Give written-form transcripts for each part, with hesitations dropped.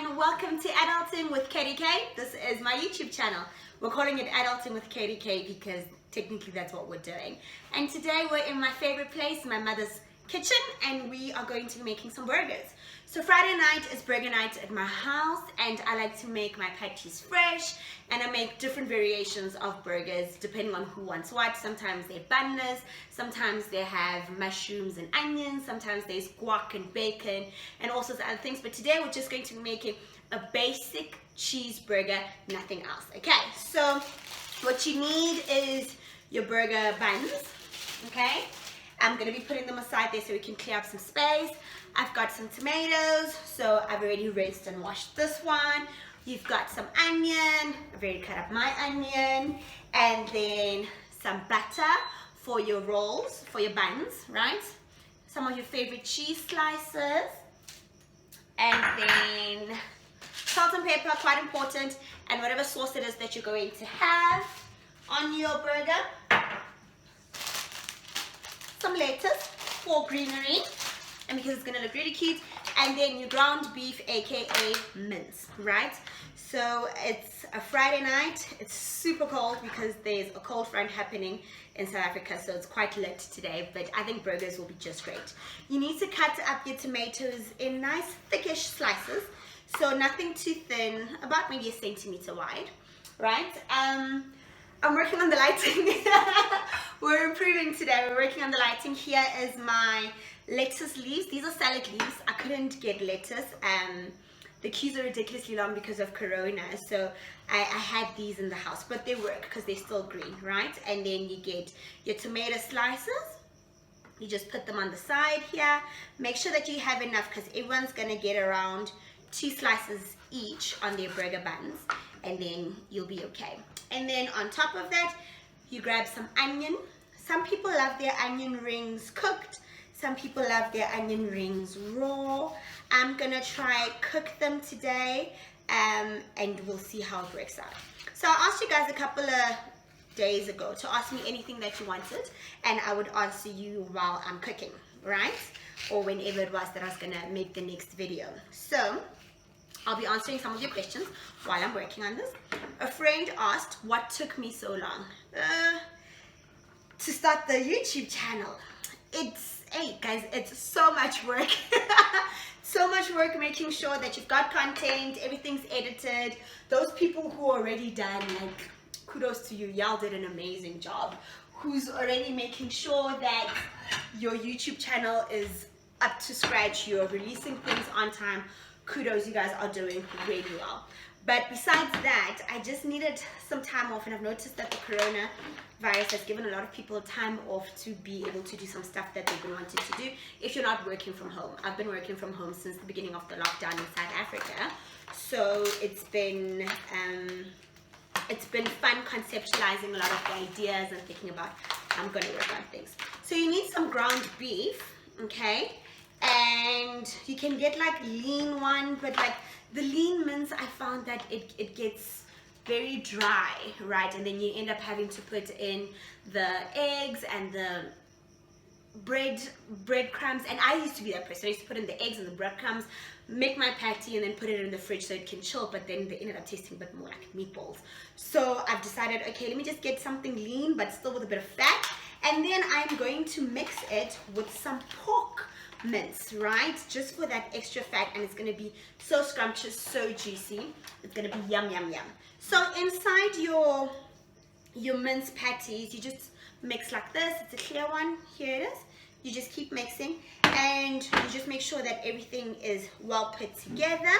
and welcome to Adulting with KDK. This is my YouTube channel. We're calling it Adulting with KDK because technically that's what we're doing. And today we're in my favorite place, my mother's kitchen, and we are going to be making some burgers. So Friday night is burger night at my house, and I like to make my patties fresh, and I make different variations of burgers depending on who wants what. Sometimes they're bunless, sometimes they have mushrooms and onions, sometimes there's guac and bacon and all sorts of other things. But today we're just going to be making a basic cheeseburger, nothing else. Okay, so what you need is your burger buns, okay? I'm going to be putting them aside there so we can clear up some space. I've got some tomatoes, so I've already rinsed and washed this one. You've got some onion, I've already cut up my onion, and then some butter for your rolls, for your buns, right? Some of your favorite cheese slices, and then salt and pepper, quite important, and whatever sauce it is that you're going to have on your burger. Some lettuce for greenery, and because it's gonna look really cute, and then your ground beef, aka mince, right? So it's a Friday night, it's super cold because there's a cold front happening in South Africa, so it's quite lit today, but I think burgers will be just great. You need to cut up your tomatoes in nice thickish slices, so nothing too thin, about maybe 1 centimeter wide, right? I'm working on the lighting. We're improving today. We're working on the lighting. Here is my lettuce leaves. These are salad leaves. I couldn't get lettuce. The queues are ridiculously long because of Corona. So I had these in the house, but they work because they're still green, right? And then you get your tomato slices. You just put them on the side here. Make sure that you have enough because everyone's gonna get around 2 slices each on their burger buns, and then you'll be okay. And then on top of that, you grab some onion. Some people love their onion rings cooked. Some people love their onion rings raw. I'm gonna try cook them today, and we'll see how it works out. So I asked you guys a couple of days ago to ask me anything that you wanted, and I would answer you while I'm cooking, right? Or whenever it was that I was gonna make the next video. So I'll be answering some of your questions while I'm working on this. A friend asked what took me so long to start the YouTube channel. Hey guys, it's so much work. So much work making sure that you've got content, everything's edited. Those people who are already done, like, kudos to you, y'all did an amazing job. Who's already making sure that your YouTube channel is up to scratch, you're releasing things on time. Kudos, you guys are doing really well. But besides that, I just needed some time off, and I've noticed that the coronavirus has given a lot of people time off to be able to do some stuff that they've been wanting to do if you're not working from home. I've been working from home since the beginning of the lockdown in South Africa, so it's been fun conceptualizing a lot of the ideas and thinking about how I'm going to work on things. So you need some ground beef, okay? And you can get like lean one, but like the lean mince, I found that it gets very dry, right? And then you end up having to put in the eggs and the breadcrumbs, and I used to be that person. I used to put in the eggs and the breadcrumbs, make my patty, and then put it in the fridge so it can chill, but then they ended up tasting a bit more like meatballs. So I've decided, okay, let me just get something lean but still with a bit of fat, and then I'm going to mix it with some pork mince, right? Just for that extra fat, and it's going to be so scrumptious, so juicy. It's going to be yum, yum, yum. So inside your mince patties, you just mix like this. It's a clear one. Here it is. You just keep mixing, and you just make sure that everything is well put together.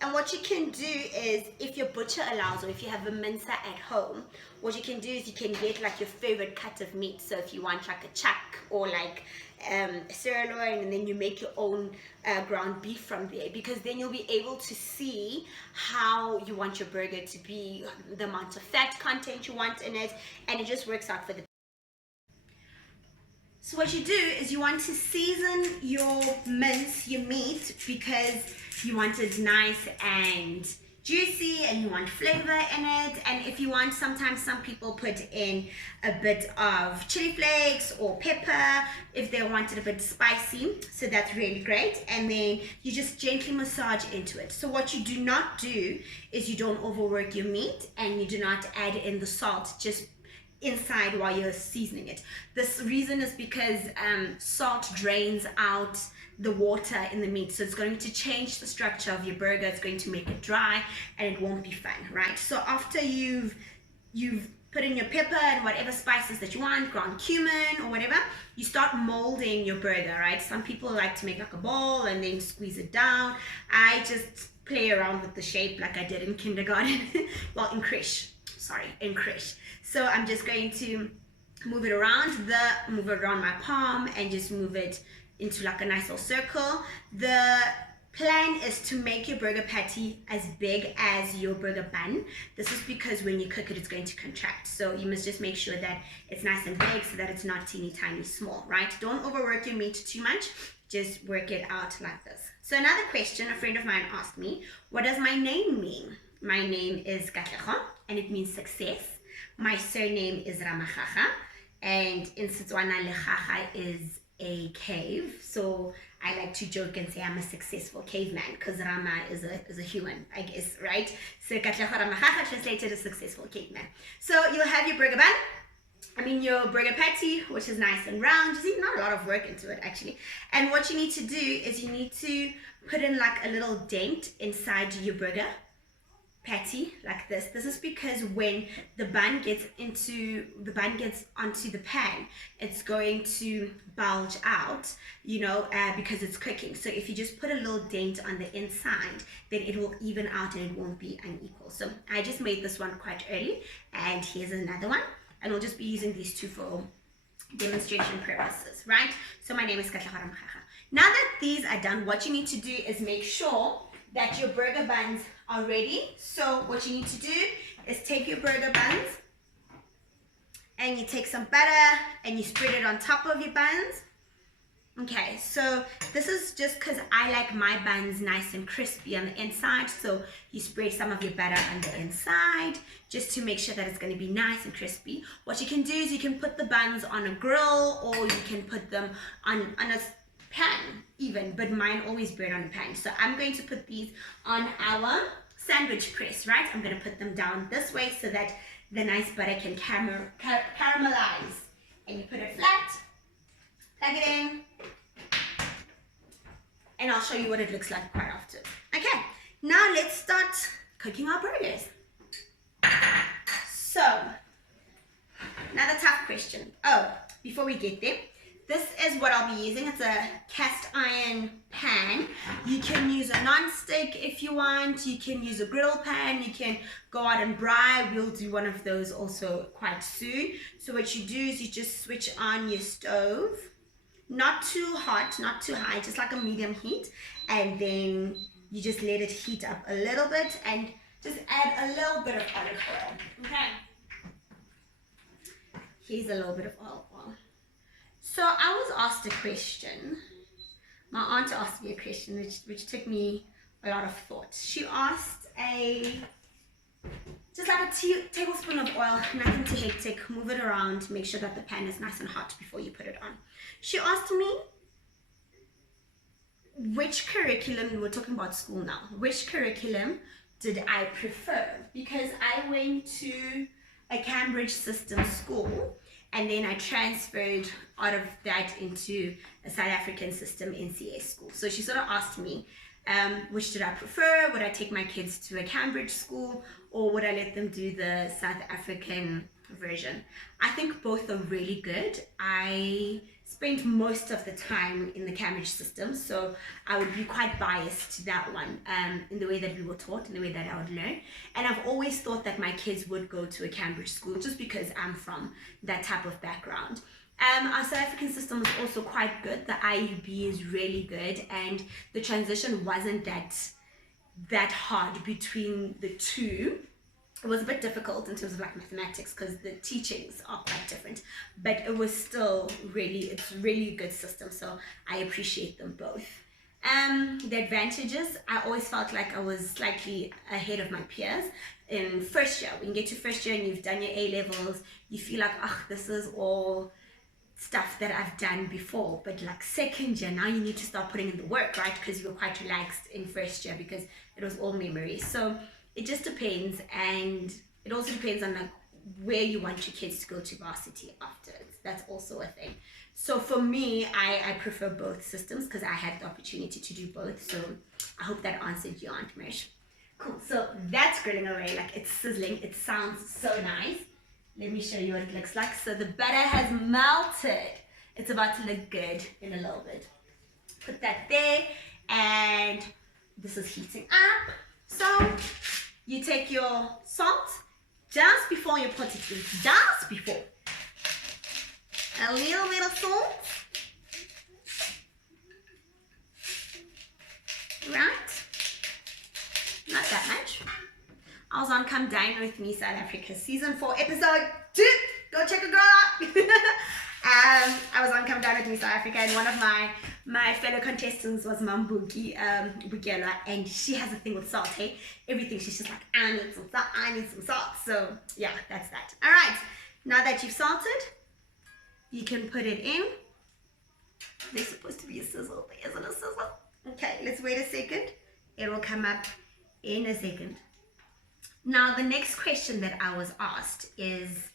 And what you can do is, if your butcher allows, or if you have a mincer at home, what you can do is you can get like your favorite cut of meat. So if you want like a chuck or like sirloin, and then you make your own ground beef from there, because then you'll be able to see how you want your burger to be, the amount of fat content you want in it, and it just works out for the. So what you do is you want to season your mince, your meat, because you want it nice and juicy and you want flavor in it. And if you want, sometimes some people put in a bit of chili flakes or pepper if they want it a bit spicy, so that's really great. And then you just gently massage into it. So what you do not do is you don't overwork your meat, and you do not add in the salt just inside while you're seasoning it. This reason is because salt drains out the water in the meat, so it's going to change the structure of your burger. It's going to make it dry and it won't be fun, right? So after you've put in your pepper and whatever spices that you want, ground cumin or whatever, you start molding your burger, right? Some people like to make like a ball and then squeeze it down. I just play around with the shape like I did in kindergarten. Well, in creche. So I'm just going to move it around my palm and just move it into like a nice little circle. The plan is to make your burger patty as big as your burger bun. This is because when you cook it, it's going to contract. So you must just make sure that it's nice and big so that it's not teeny tiny small, right? Don't overwork your meat too much. Just work it out like this. So another question, a friend of mine asked me, what does my name mean? My name is Katlego and it means success. My surname is Ramagaga, and in Setswana, Legaga is a cave. So I like to joke and say I'm a successful caveman because Rama is a human, I guess, right? So Katlego Ramagaga translated as successful caveman. So you'll have your burger bun, your burger patty, which is nice and round. You see, not a lot of work into it actually. And what you need to do is you need to put in like a little dent inside your burger patty like this. This is because when the bun gets onto the pan, it's going to bulge out, because it's cooking. So if you just put a little dent on the inside, then it will even out and it won't be unequal. So I just made this one quite early, and here's another one, and we'll just be using these two for demonstration purposes, right? So my name is Katlego Ramagaga. Now that these are done, what you need to do is make sure that your burger buns are ready. So what you need to do is take your burger buns and you take some butter and you spread it on top of your buns. Okay, so this is just because I like my buns nice and crispy on the inside. So you spread some of your butter on the inside just to make sure that it's going to be nice and crispy. What you can do is you can put the buns on a grill, or you can put them on a pan even, but mine always burn on a pan. So I'm going to put these on our sandwich press, right? I'm going to put them down this way so that the nice butter can caramelize. And you put it flat, plug it in, and I'll show you what it looks like quite often. Okay, now let's start cooking our burgers. So, another tough question. Oh, before we get there, this is what I'll be using. It's a cast iron pan. You can use a non-stick if you want. You can use a griddle pan. You can go out and braai. We'll do one of those also quite soon. So what you do is you just switch on your stove. Not too hot, not too high, just like a medium heat. And then you just let it heat up a little bit and just add a little bit of olive oil. Okay. Here's a little bit of olive oil. So I was asked a question. My aunt asked me a question which took me a lot of thought. She asked just like a tablespoon of oil, nothing too hectic, move it around, make sure that the pan is nice and hot before you put it on. She asked me which curriculum, we're talking about school now, which curriculum did I prefer? Because I went to a Cambridge system school, and then I transferred out of that into a South African system NCA school. So she sort of asked me, which did I prefer? Would I take my kids to a Cambridge school, or would I let them do the South African version? I think both are really good. I spent most of the time in the Cambridge system, so I would be quite biased to that one, in the way that we were taught, in the way that I would learn. And I've always thought that my kids would go to a Cambridge school just because I'm from that type of background. Our South African system is also quite good. The IUB is really good, and the transition wasn't that hard between the two. It was a bit difficult in terms of like mathematics because the teachings are quite different, but it was still it's really a good system, so I appreciate them both. The advantages, I always felt like I was slightly ahead of my peers. In first year, when you get to first year and you've done your A levels, you feel like, oh, this is all stuff that I've done before. But like second year, now you need to start putting in the work, right? Because you were quite relaxed in first year because it was all memory. So it just depends, and it also depends on like where you want your kids to go to varsity afterwards. That's also a thing. So for me, I prefer both systems because I had the opportunity to do both. So I hope that answered you, Aunt Mish. Cool. So that's grilling away. Like, it's sizzling. It sounds so nice. Let me show you what it looks like. So the butter has melted. It's about to look good in a little bit. Put that there, and this is heating up. So you take your salt just before you put it in. Just before. A little bit of salt. Right? Not that much. I was on Come Dine With Me South Africa season 4 episode 2. Go check a girl out. I was on Come Dine With Me South Africa, and one of my fellow contestants was Mambuki Bugela, and she has a thing with salt. Hey, everything she's just like, I need some salt, I need some salt. So yeah, that's that. All right, now that you've salted, you can put it in. There's supposed to be a sizzle. There isn't a sizzle. Okay, let's wait a second. It will come up in a second. Now, the next question that I was asked is,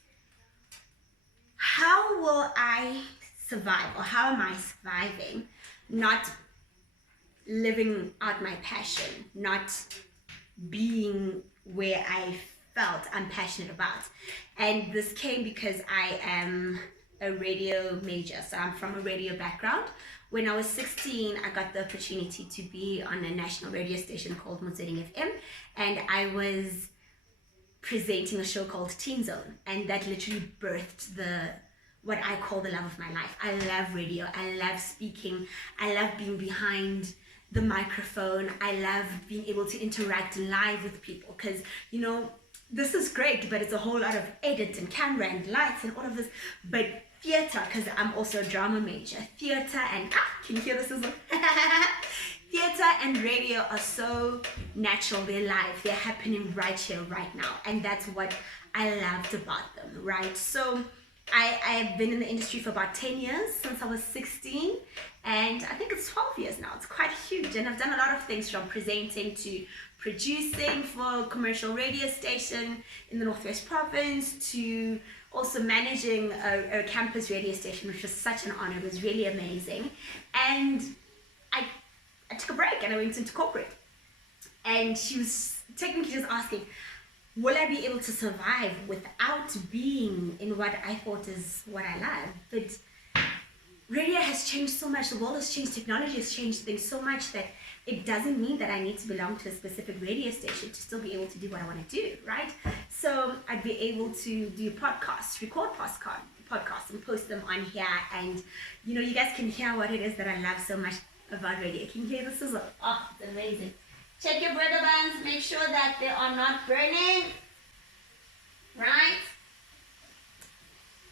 how will I survive, or how am I surviving not living out my passion, not being where I felt I'm passionate about? And this came because I am a radio major, so I'm from a radio background. When I was 16, I got the opportunity to be on a national radio station called Motsweding FM, and I was presenting a show called Teen Zone, and that literally birthed what I call the love of my life. I love radio, I love speaking, I love being behind the microphone, I love being able to interact live with people, because you know, this is great, but it's a whole lot of edit and camera and lights and all of this. But theater, because I'm also a drama major, theater and can you hear this? Theater and radio are so natural, they're live, they're happening right here, right now, and that's what I loved about them, right? So I've been in the industry for about 10 years, since I was 16, and I think it's 12 years now. It's quite huge, and I've done a lot of things, from presenting to producing for a commercial radio station in the Northwest Province, to also managing a campus radio station, which was such an honor. It was really amazing. And I took a break and I went into corporate, and she was technically just asking, will I be able to survive without being in what I thought is what I love? But radio has changed so much, the world has changed, technology has changed things so much that it doesn't mean that I need to belong to a specific radio station to still be able to do what I want to do, right? So I'd be able to do podcasts, record podcasts and post them on here, and you know, you guys can hear what it is that I love so much about radio. Can you hear the sizzle? Oh, it's amazing. Check your burger buns, make sure that they are not burning, right?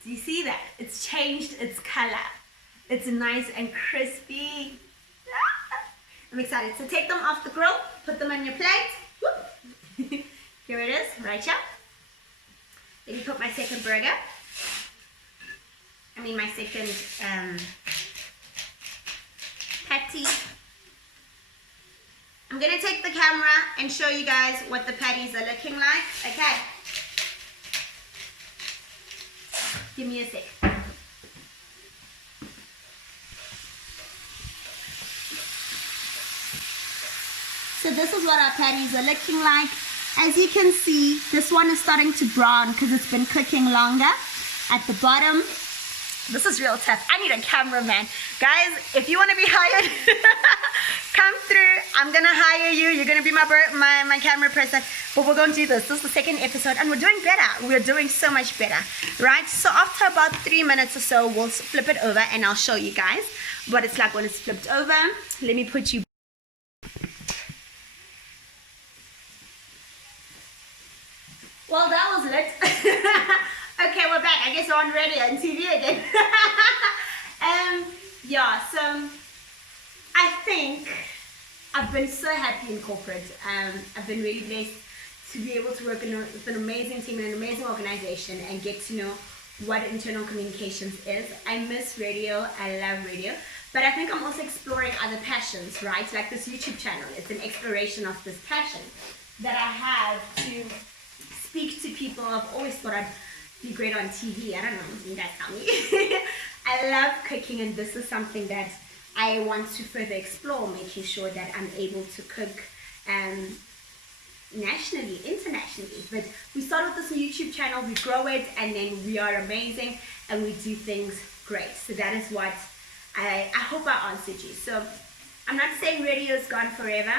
Do you see that? It's changed its color. It's nice and crispy. I'm excited. So take them off the grill, put them on your plate. Here it is, right here. Let me put my second burger. My second patty. I'm gonna take the camera and show you guys what the patties are looking like. Okay. Give me a sec. So this is what our patties are looking like. As you can see, this one is starting to brown because it's been cooking longer. At the bottom, this is real tough. I need a cameraman. Guys, if you want to be hired, come through. I'm going to hire you. You're going to be my camera person. But we're going to do this. This is the second episode, and we're doing better. We're doing so much better, right? So after about 3 minutes or so, we'll flip it over, and I'll show you guys what it's like when it's flipped over. Let me put you. Well, that was lit. Okay, we're back. I guess we're on radio and TV again. Yeah, so I I think I've been so happy in corporate. I've been really blessed to be able to work with an amazing team and an amazing organization and get to know what internal communications is. I miss radio, I love radio, but I think I'm also exploring other passions, right? Like this YouTube channel, it's an exploration of this passion that I have to speak to people. I've always thought I'd be great on TV. I don't know, you guys tell me. I love cooking, and this is something that I want to further explore, making sure that I'm able to cook nationally, internationally. But we start with this YouTube channel, we grow it, and then we are amazing and we do things great. So that is what I hope I answered you. So I'm not saying radio is gone forever,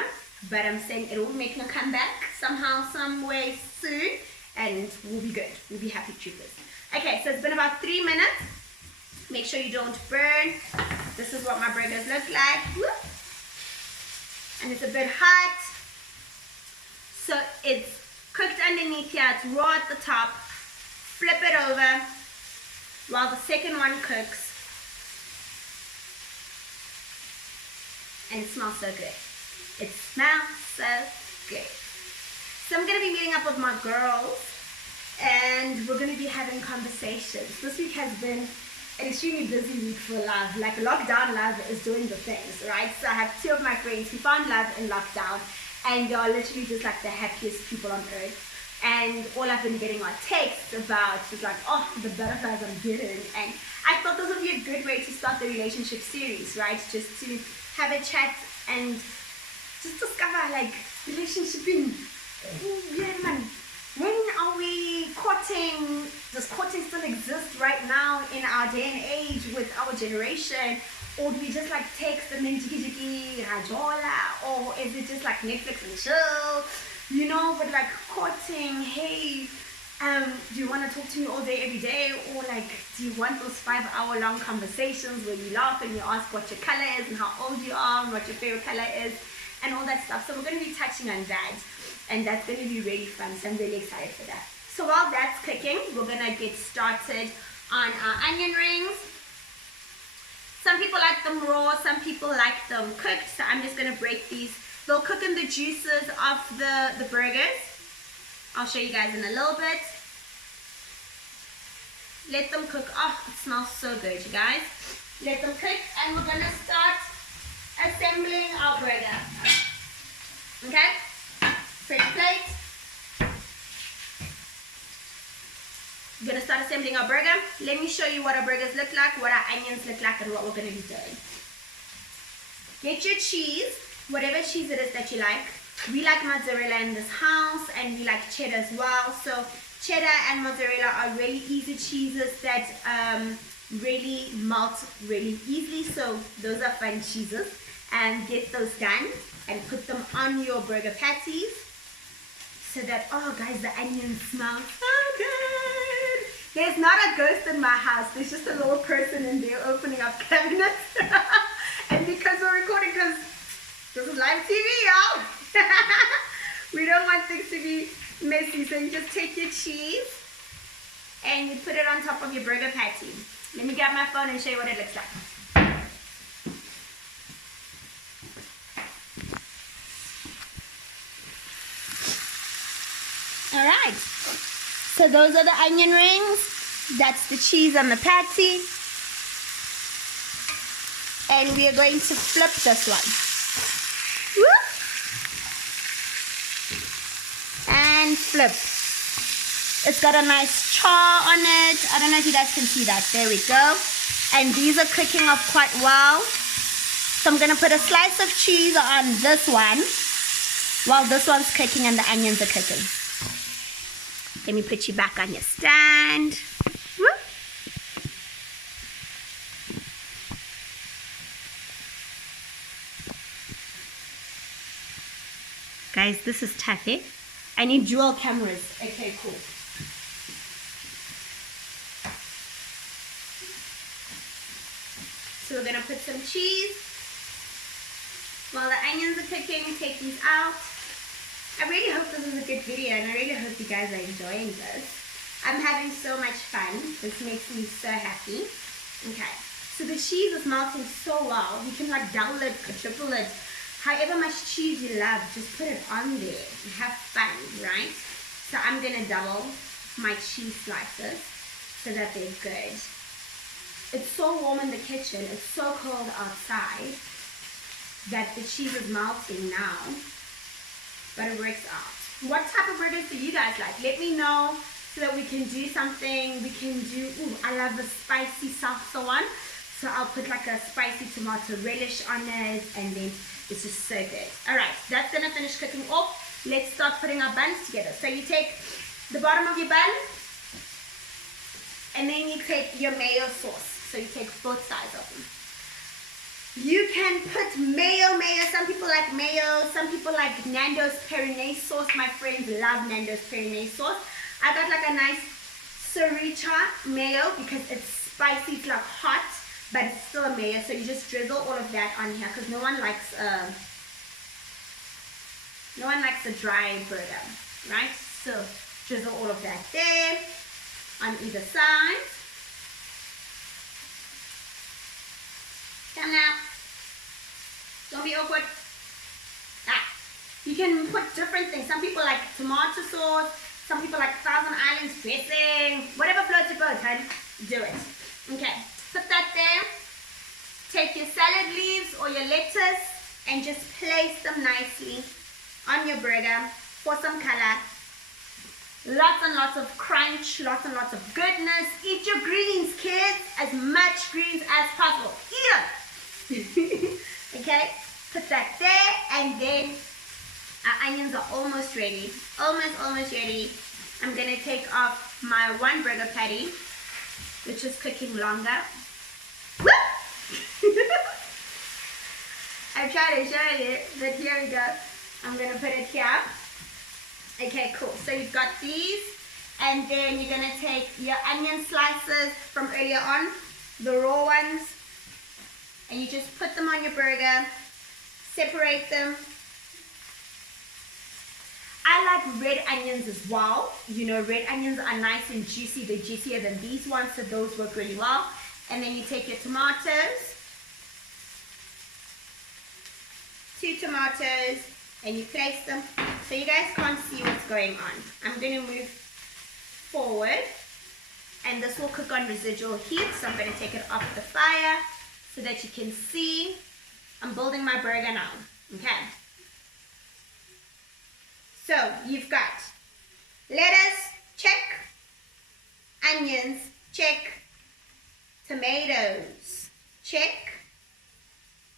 but I'm saying it will make a comeback somehow, some way soon, and we'll be good. We'll be happy troopers. Okay, so it's been about 3 minutes. Make sure you don't burn. This is what my burgers look like. Whoop. And it's a bit hot. So it's cooked underneath here. It's raw at the top. Flip it over while the second one cooks. And it smells so good. It smells so good. So I'm going to be meeting up with my girls and we're going to be having conversations. This week has been an extremely busy week for love. Like lockdown love is doing the things, right? So I have 2 of my friends who found love in lockdown and they are literally just like the happiest people on earth. And all I've been getting are texts about is like, oh, the butterflies I'm getting. And I thought this would be a good way to start the relationship series, right? Just to have a chat and just discover like relationshiping. Yeah, man. When are we courting? Does courting still exist right now in our day and age with our generation? Or do we just like text and then jiki rajola? Or is it just like Netflix and chill? You know, but like courting, hey, do you want to talk to me all day, every day? Or like, do you want those 5-hour long conversations where you laugh and you ask what your color is and how old you are and what your favorite color is and all that stuff? So we're going to be touching on that. And that's going to be really fun, so I'm really excited for that. So while that's cooking, we're going to get started on our onion rings. Some people like them raw, some people like them cooked, so I'm just going to break these. They'll cook in the juices of the burgers. I'll show you guys in a little bit. Let them cook. Oh, it smells so good, you guys. Let them cook, and we're going to start assembling our burger. Okay? Fresh plate. We're going to start assembling our burger. Let me show you what our burgers look like, what our onions look like, and what we're going to be doing. Get your cheese, whatever cheese it is that you like. We like mozzarella in this house, and we like cheddar as well. So cheddar and mozzarella are really easy cheeses that really melt really easily. So those are fun cheeses. And get those done and put them on your burger patties. So that, oh guys, the onions smell so good. There's not a ghost in my house. There's just a little person in there opening up cabinets. And because we're recording, because this is live TV, y'all. We don't want things to be messy. So you just take your cheese and you put it on top of your burger patty. Let me grab my phone and show you what it looks like. Alright, so those are the onion rings, that's the cheese on the patty, and we are going to flip this one. Whoop. And flip. It's got a nice char on it. I don't know if you guys can see that. There we go. And these are cooking up quite well. So I'm going to put a slice of cheese on this one while this one's cooking and the onions are cooking. Let me put you back on your stand. Whoop. Guys, this is tough, eh? I need dual cameras. Okay, cool. So we're going to put some cheese. While the onions are cooking, take these out. I really hope this is a good video, and I really hope you guys are enjoying this. I'm having so much fun. This makes me so happy. Okay, So the cheese is melting so well. You can like double it, triple it. However much cheese you love, just put it on there and have fun, right? So I'm gonna double my cheese slices so that they're good. It's so warm in the kitchen, it's so cold outside that the cheese is melting now, but it works out. What type of burgers do you guys like? Let me know so that we can do something. We can do, ooh, I love the spicy salsa one. So I'll put like a spicy tomato relish on it, and then it's just so good. All right, that's gonna finish cooking off. Let's start putting our buns together. So you take the bottom of your bun, and then you take your mayo sauce. So you take both sides of them. You can put mayo. Some people like mayo. Some people like Nando's Perinay sauce. My friends love Nando's Perinay sauce. I got like a nice sriracha mayo because it's spicy, it's like hot, but it's still a mayo. So you just drizzle all of that on here because no one likes a dry burger, right? So drizzle all of that there on either side. Come now. Don't be awkward. Ah. You can put different things. Some people like tomato sauce. Some people like Thousand Islands dressing. Whatever floats your boat, honey. Do it. Okay. Put that there. Take your salad leaves or your lettuce and just place them nicely on your burger for some color. Lots and lots of crunch, lots and lots of goodness. Eat your greens, kids. As much greens as possible. Eat them. Okay, put that there, and then our onions are almost ready. Almost ready. I'm gonna take off my one burger patty, which is cooking longer. Woo! I tried to show you, but here we go. I'm gonna put it here. Okay, cool. So you've got these, and then you're gonna take your onion slices from earlier on, the raw ones, and you just put them on your burger, separate them. I like red onions as well. You know, red onions are nice and juicy. They're juicier than these ones, so those work really well. And then you take your tomatoes, 2 tomatoes, and you place them. So you guys can't see what's going on. I'm going to move forward, and this will cook on residual heat. So I'm going to take it off the fire so that you can see. I'm building my burger now. Okay. So you've got lettuce, check. Onions, check. Tomatoes, check.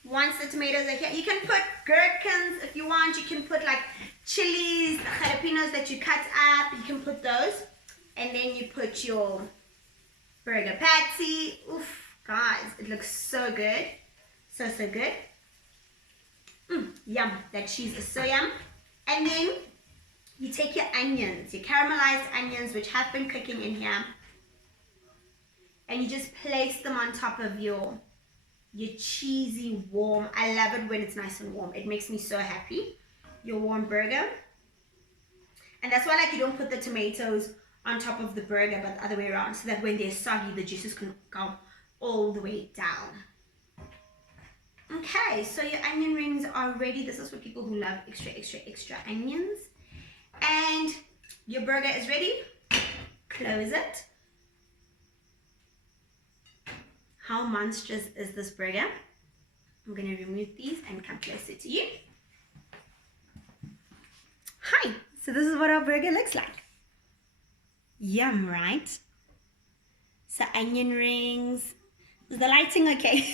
Once the tomatoes are here, you can put gherkins if you want. You can put like chilies, jalapenos that you cut up. You can put those. And then you put your burger patty. Oof, guys, it looks so good. So good. Yum. That cheese is so yum. And then you take your onions, your caramelized onions, which have been cooking in here, and you just place them on top of your cheesy, warm, I love it when it's nice and warm. It makes me so happy. Your warm burger. And that's why, like, you don't put the tomatoes on top of the burger, but the other way around, so that when they're soggy, the juices can come all the way down. Okay, so your onion rings are ready. This is for people who love extra onions. And your burger is ready. Close it. How monstrous is this burger? I'm going to remove these and come closer to you. Hi, so this is what our burger looks like. Yum, right? So onion rings. Is the lighting okay?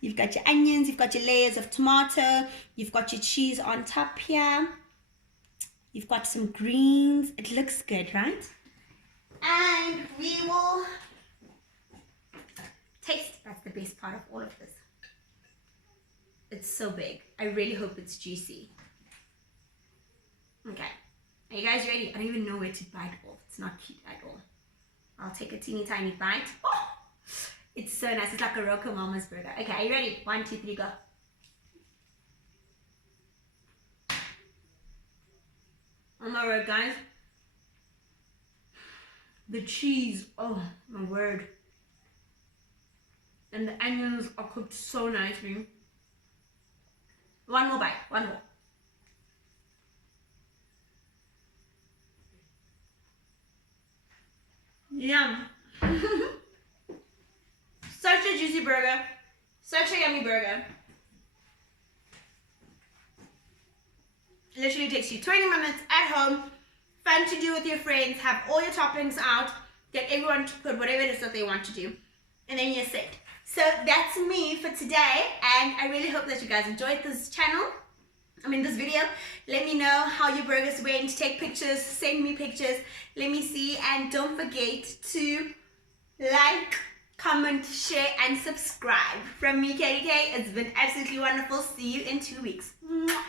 You've got your onions, you've got your layers of tomato, you've got your cheese on top here. You've got some greens. It looks good, right? And we will taste. That's the best part of all of this. It's so big. I really hope it's juicy. Okay. Are you guys ready? I don't even know where to bite off. It's not cute at all. I'll take a teeny tiny bite. Oh, it's so nice. It's like a Rocco Mama's burger. Okay, are you ready? 1, 2, 3, go. Oh my word, guys. The cheese. Oh my word. And the onions are cooked so nicely. One more bite, one more. Yum. Such a juicy burger. Such a yummy burger. Literally takes you 20 minutes at home. Fun to do with your friends. Have all your toppings out. Get everyone to put whatever it is that they want to do. And then you're set. So that's me for today. And I really hope that you guys enjoyed this channel. This video. Let me know how your burgers went. Take pictures. Send me pictures. Let me see. And don't forget to like, comment, share, and subscribe. From me, KDK, it's been absolutely wonderful. See you in 2 weeks. Mwah.